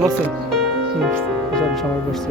বসছেন সবাই বসছে